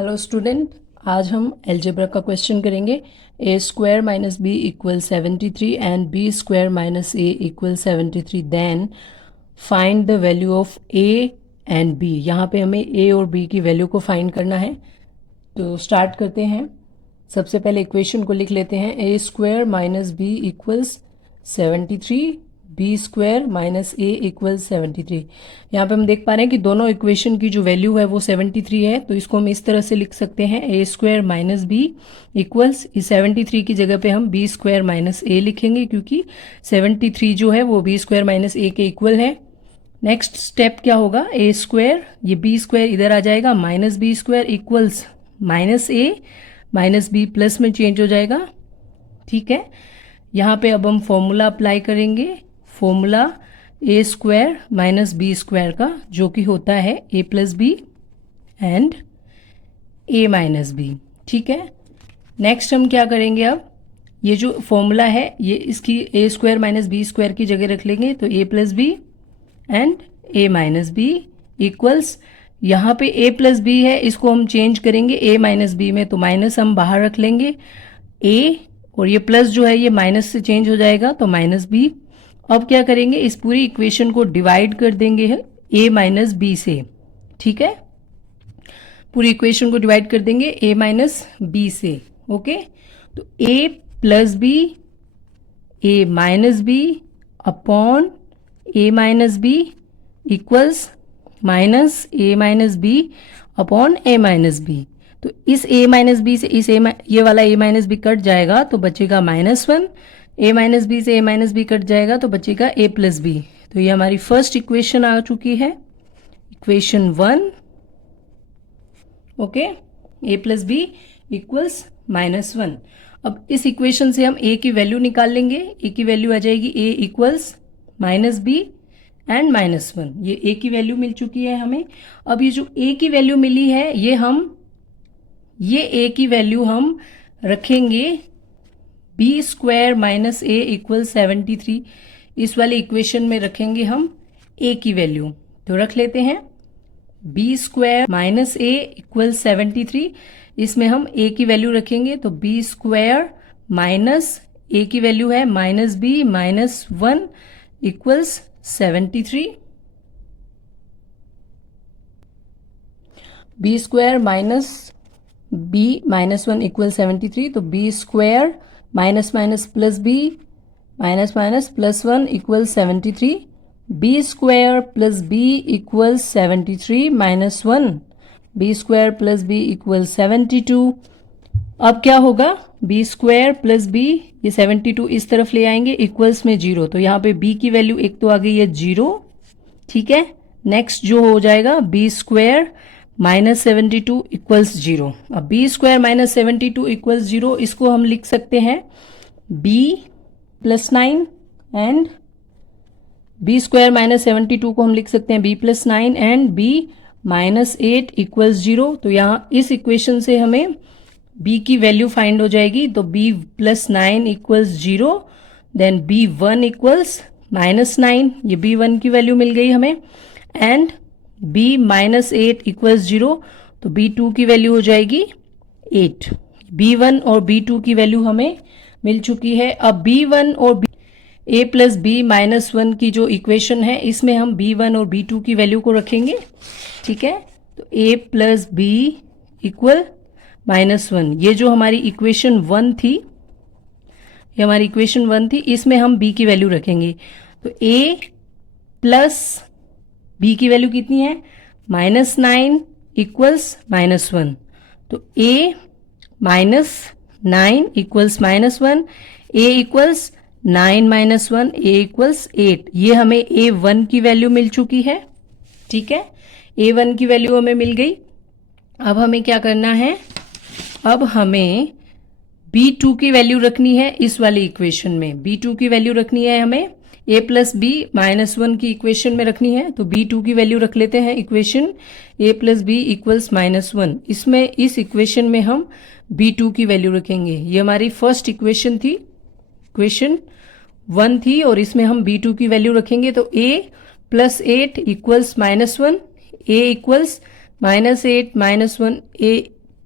Hello student, आज हम algebra का क्वेश्चन करेंगे। A square minus B equal 73 and B square minus A equal 73, then find the value of A and B. यहाँ पे हमें ए और बी की वैल्यू को फाइंड करना है। तो स्टार्ट करते हैं। सबसे पहले इक्वेशन को लिख लेते हैं। A square minus B equals 73, B square minus A equal 73। यहाँ पे हम देख पा रहे हैं कि दोनों इक्वेशन की जो वैल्यू है वो 73 है, तो इसको हम इस तरह से लिख सकते हैं। A square minus B equals, इस 73 की जगह पे हम बी स्क्वायर माइनस ए लिखेंगे, क्योंकि 73 जो है वो बी स्क्वायर माइनस ए के इक्वल है। नेक्स्ट स्टेप क्या होगा, ए स्क्वायर, ये बी स्क्वायर इधर आ जाएगा, minus B square equals minus A, minus B plus में चेंज हो जाएगा। ठीक है, यहाँ पे अब हम फॉर्मूला अप्लाई करेंगे। Formula A square minus B square का, जो कि होता है A plus B and A minus B. ठीक है, नेक्स्ट हम क्या करेंगे, अब ये जो फॉर्मूला है ये इसकी A square minus B square की जगह रख लेंगे, तो A plus B and A minus B equals, यहाँ पे ए प्लस बी है, इसको हम चेंज करेंगे ए माइनस बी में, तो माइनस हम बाहर रख लेंगे ए, और ये प्लस जो है ये माइनस से चेंज हो जाएगा, तो माइनस बी। अब क्या करेंगे, इस पूरी इक्वेशन को डिवाइड कर देंगे ए माइनस बी से। ठीक है, पूरी इक्वेशन को डिवाइड कर देंगे ए माइनस बी से। ओके, तो A plus B, A minus B upon A minus B equals minus A minus B upon A minus B. तो इस ए माइनस बी से इस ये वाला ए माइनस बी कट जाएगा, तो बचेगा -1। ए माइनस बी से ए माइनस बी कट जाएगा, तो बचेगा ए प्लस बी। तो ये हमारी फर्स्ट इक्वेशन आ चुकी है, इक्वेशन 1। ओके, ए प्लस बी इक्वल्स -1। अब इस इक्वेशन से हम ए की वैल्यू निकाल लेंगे। ए की वैल्यू आ जाएगी ए इक्वल्स माइनस बी एंड -1। ये ए की वैल्यू मिल चुकी है हमें। अब ये जो ए की वैल्यू मिली है, ये ए की वैल्यू हम रखेंगे B square minus A equal 73। इस वाले इक्वेशन में रखेंगे हम ए की वैल्यू, तो रख लेते हैं B square minus A equal 73। इसमें हम ए की वैल्यू रखेंगे, तो बी स्क्वायर माइनस ए की वैल्यू है minus b minus 1 equals 73। B square minus b minus 1 equal 73, तो b square minus minus plus b minus minus plus 1 equal 73। B square plus b equal 73 minus 1, b square plus b equal 72। अब क्या होगा, B square plus B, ये 72 इस तरफ ले आएंगे, equals में 0, तो यहाँ पे बी की वैल्यू एक तो आ गई है 0। ठीक है, नेक्स्ट जो हो जाएगा बी स्क्वायर माइनस 72 इक्वल्स 0। अब बी स्क्वायर माइनस 72 इक्वल्स 0, इसको हम लिख सकते हैं b plus 9 and B square minus 72 को हम लिख सकते हैं b plus 9 and b minus 8 equals 0। तो यहाँ इस इक्वेशन से हमें b की वैल्यू फाइंड हो जाएगी, तो b plus 9 equals 0, then b1 equals minus 9, ये b1 की वैल्यू मिल गई हमें, एंड b माइनस 8 इक्वल्स 0, तो b2 की वैल्यू हो जाएगी 8। b1 और b2 की वैल्यू हमें मिल चुकी है। अब b1 और a प्लस बी माइनस 1 की जो इक्वेशन है, इसमें हम b1 और b2 की वैल्यू को रखेंगे। ठीक है, तो a प्लस बी इक्वल -1, ये जो हमारी इक्वेशन 1 थी, ये हमारी इक्वेशन 1 थी, इसमें हम b की वैल्यू रखेंगे। तो a प्लस b की वैल्यू कितनी है, -9 इक्वल्स -1, तो a minus 9 equals -1, a equals 9 minus 1, a equals 8। ये हमें a1 की वैल्यू मिल चुकी है। ठीक है, a1 की वैल्यू हमें मिल गई। अब हमें क्या करना है, अब हमें b2 की वैल्यू रखनी है इस वाली इक्वेशन में। b2 की वैल्यू रखनी है हमें a प्लस बी माइनस 1 की इक्वेशन में रखनी है, तो b2 की वैल्यू रख लेते हैं equation a plus b equals -1। इसमें इस इक्वेशन में हम b2 की वैल्यू रखेंगे। ये हमारी फर्स्ट इक्वेशन थी, इक्वेशन 1 थी, और इसमें हम b2 की वैल्यू रखेंगे, तो a plus 8 equals -1, a equals -8 -1, a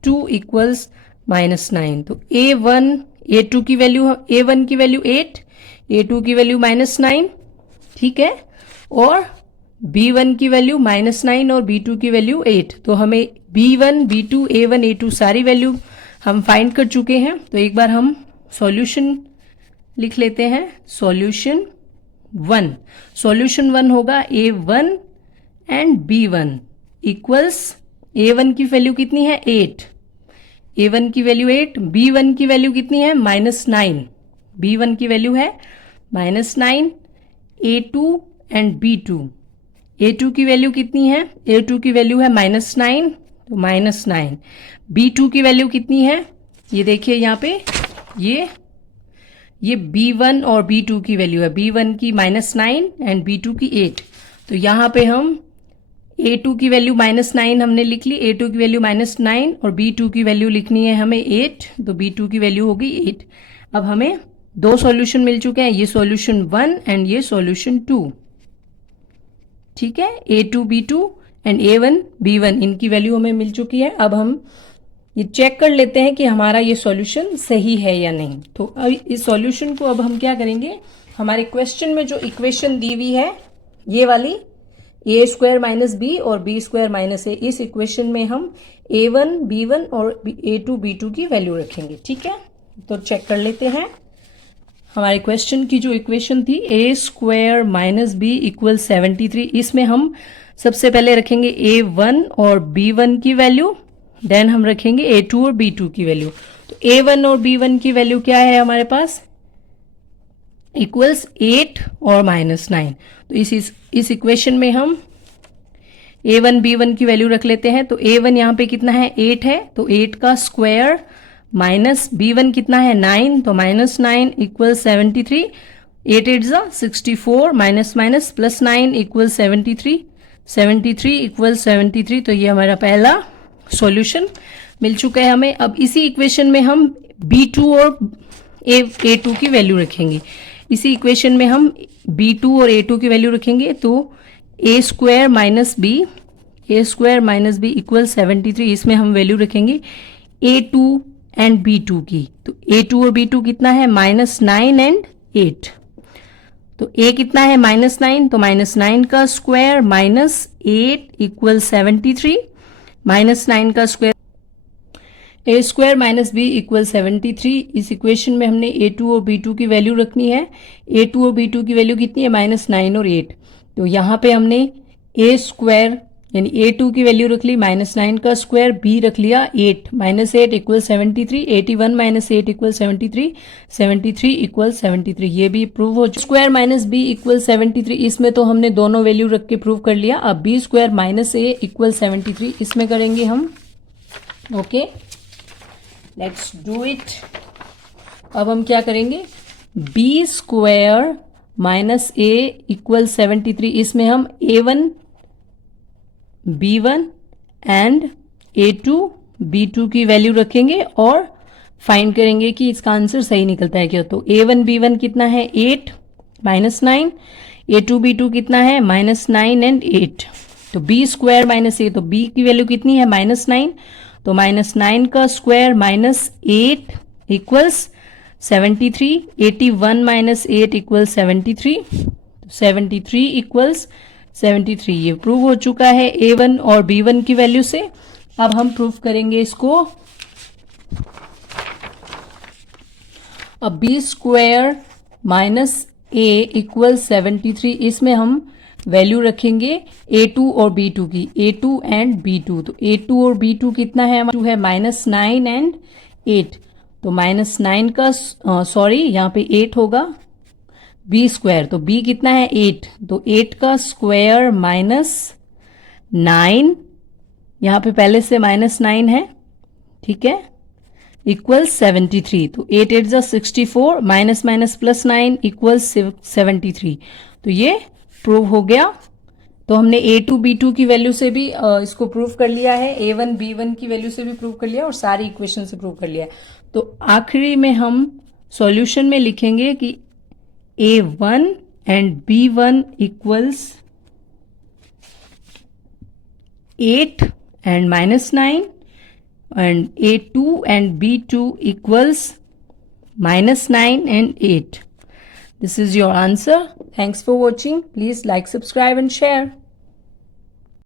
two equals -9। तो A1 की वैल्यू, A1 की वैल्यू 8, A2 की वैल्यू -9, ठीक है, और B1 की वैल्यू -9 और B2 की वैल्यू 8। तो हमें B1, B2, A1, A2 सारी वैल्यू हम फाइंड कर चुके हैं। तो एक बार हम सॉल्यूशन लिख लेते हैं। सॉल्यूशन 1 होगा A1 and B1 equals, A1 की वैल्यू कितनी है 8, A1 की वैल्यू 8, B1 की वैल्यू कितनी है -9, B1 की वैल्यू है -9, A2 एंड B2, A2 की वैल्यू कितनी है, A2 की वैल्यू है -9, तो -9, B2 की वैल्यू कितनी है, ये देखिए यहाँ पे, ये B1 और B2 की वैल्यू है, B1 की -9 एंड B2 की 8। तो यहाँ पे हम A2 की वैल्यू -9 हमने लिख ली, A2 की वैल्यू -9 और B2 की वैल्यू लिखनी है हमें 8, तो B2 की वैल्यू होगी 8। अब हमें दो सॉल्यूशन मिल चुके हैं, ये सॉल्यूशन 1 एंड ये सॉल्यूशन 2, ठीक है, A2 B2 and A1 B1, इनकी वैल्यू हमें मिल चुकी है। अब हम ये चेक कर लेते हैं कि हमारा ये सॉल्यूशन सही है या नहीं। तो अब इस सॉल्यूशन को अब हम क्या करेंगे, हमारे क्वेश्चन में जो इक्वेशन दी हुई है ये वाली A² - B और B² - A, इस इक्वेशन में हम A1 B1 और A2 B2 की वैल्यू रखेंगे, ठीक है। तो चेक कर लेते हैं हमारे क्वेश्चन की जो इक्वेशन थी A² - B = 73, इसमें हम सबसे पहले रखेंगे A1 और B1 की वैल्यू, देन हम रखेंगे A2 और B2 की वैल्यू। तो A1 और B1 की वैल्यू क्या है हमारे पास, इक्वल्स 8 और -9। तो इस इक्वेशन में हम A1 B1 की वैल्यू रख लेते हैं। तो A1 यहाँ पे कितना है 8 है, तो 8 का स्क्वायर माइनस B1 कितना है 9, तो -9 = 73, 8 8 64, माइनस प्लस 9 = 73, 73 = 73। तो ये हमारा पहला सॉल्यूशन मिल चुका है हमें। अब इसी इक्वेशन में हम B2 और A2 की वैल्यू रखेंगे। इसी इक्वेशन में हम B2 और A2 की वैल्यू रखेंगे। तो A² - B = 73, इसमें हम वैल्यू रखेंगे A2 एंड B2 की। तो A2 और B2 कितना है -9 एंड 8। तो A कितना है -9, तो -9 का स्क्वायर -8 = 73, -9 का स्क्वायर, A² - B = 73। इस इक्वेशन में हमने A2 और B2 की वैल्यू रखनी है। A2 और B2 की वैल्यू कितनी है -9 और 8। तो यहाँ पे हमने A² यानी A2 की वैल्यू रख ली -9 का स्क्वायर, B रख लिया 8, -8 = 73, 81 - 8 = 73, 73 = 73, ये भी प्रूव हो। A² - B = 73, इसमें तो हमने दोनों वैल्यू रख के प्रूव कर लिया। अब B² - A = 73, इसमें करेंगे हम। Okay, let's do it. अब हम क्या करेंगे, B² - A = 73, इसमें हम A1 B1 and A2 B2 की वैल्यू रखेंगे और फाइंड करेंगे कि इसका आंसर सही निकलता है क्या। तो A1 B1 कितना है 8 -9, A2 B2 कितना है -9 एंड 8। तो B² - A, तो B की वैल्यू कितनी है -9, तो -9 का स्क्वायर -8 = 73, 81 - 8 = 73, 73 = 73, ये प्रूव हो चुका है A1 और B1 की वैल्यू से। अब हम प्रूव करेंगे इसको। अब B² - A = 73, इसमें हम वैल्यू रखेंगे A2 और B2 की, A2 एंड B2। तो A2 और B2 कितना है, -9 एंड 8। तो -9 का सॉरी यहाँ पे 8 होगा, B², तो B कितना है 8, तो 8 का स्क्वायर -9, यहाँ पे पहले से -9 है, ठीक है, = 73। तो 8 8 64, माइनस प्लस 9 = 73। तो ये प्रूव हो गया। तो हमने A2 B2 की वैल्यू से भी इसको प्रूव कर लिया है, A1 B1 की वैल्यू से भी प्रूव कर लिया और सारी इक्वेशन से प्रूव कर लिया है। तो आखिरी में हम सॉल्यूशन में लिखेंगे कि A1 and B1 = 8 and -9 and A2 and B2 equals -9 and 8. This is your answer. Thanks for watching. Please like, subscribe and share.